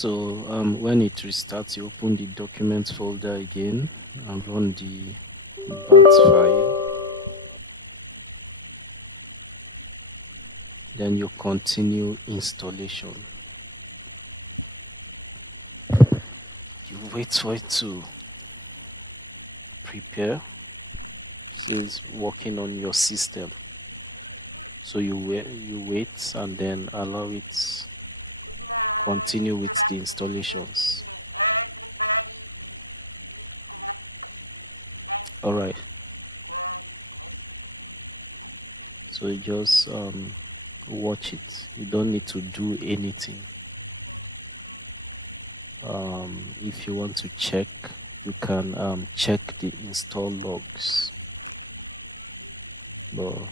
So when it restarts, you open the documents folder again and run the bat file. Then you continue installation. You wait for it to prepare. It says working on your system. So you wait and then allow it continue with the installations. All right. So you just watch it. You don't need to do anything. If you want to check, you can check the install logs. But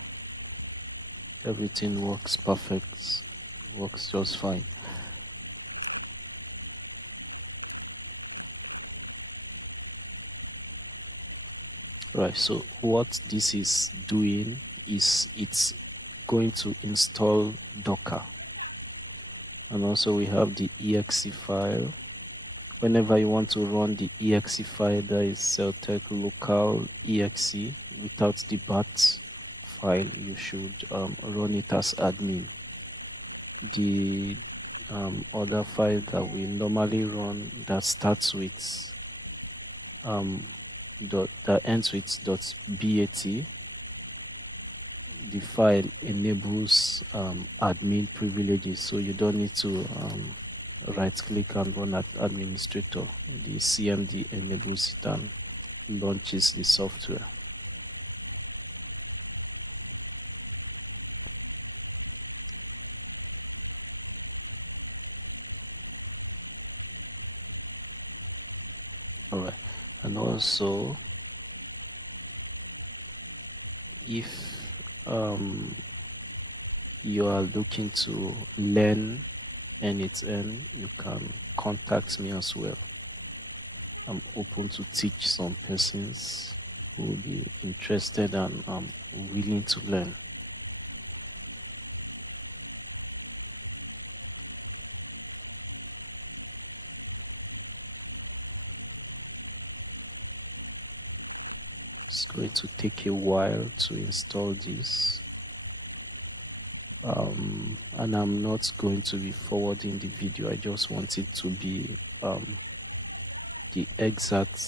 everything works perfect, works just fine. Right, so what this is doing is it's going to install Docker. And also we have the exe file. Whenever you want to run the exe file, that is SeltechAI Local exe without the bat file, you should run it as admin. The other file that we normally run that starts with that ends with .bat, the file enables admin privileges, so you don't need to right click and run at administrator. The CMD enables it and launches the software. All right, and also if you are looking to learn N8N, you can contact me as well. I'm open to teach some persons who will be interested and willing to learn. It's going to take a while to install this. And I'm not going to be forwarding the video. I just want it to be the exact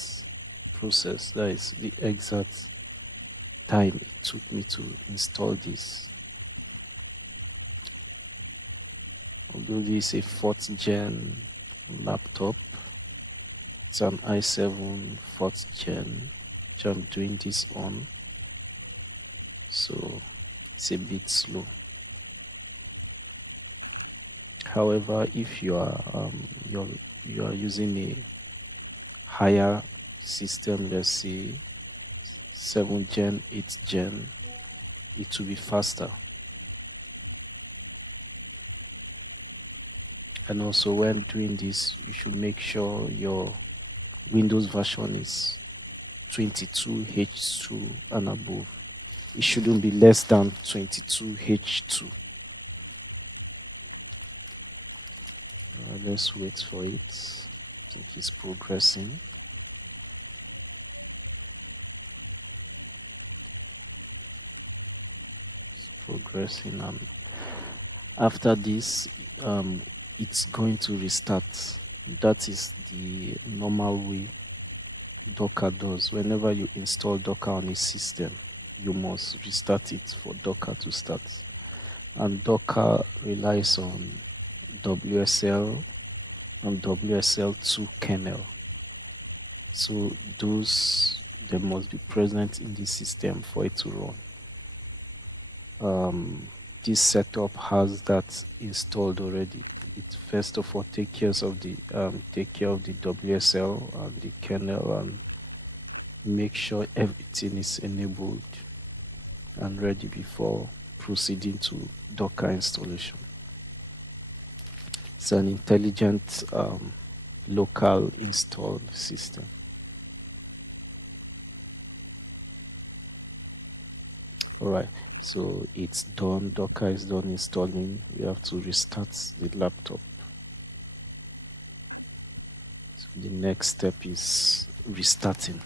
process, that is the exact time it took me to install this. Although this is a 4th gen laptop, it's an i7 4th gen, which I'm doing this on, so it's a bit slow. However, if you are using a higher system, let's say 7th gen, 8th gen, it will be faster. And also when doing this, you should make sure your Windows version is 22H2 and above. It shouldn't be less than 22H2. Let's wait for it. I think it's progressing. It's progressing, and after this, it's going to restart. That is the normal way Docker does. Whenever you install Docker on a system, you must restart it for Docker to start. And Docker relies on WSL and WSL2 kernel. So they must be present in the system for it to run. This setup has that installed already. It first of all take care of the WSL and the kernel and make sure everything is enabled and ready before proceeding to Docker installation. It's an intelligent local install system. All right, so it's done. Docker is done installing. We have to restart the laptop. So the next step is restarting.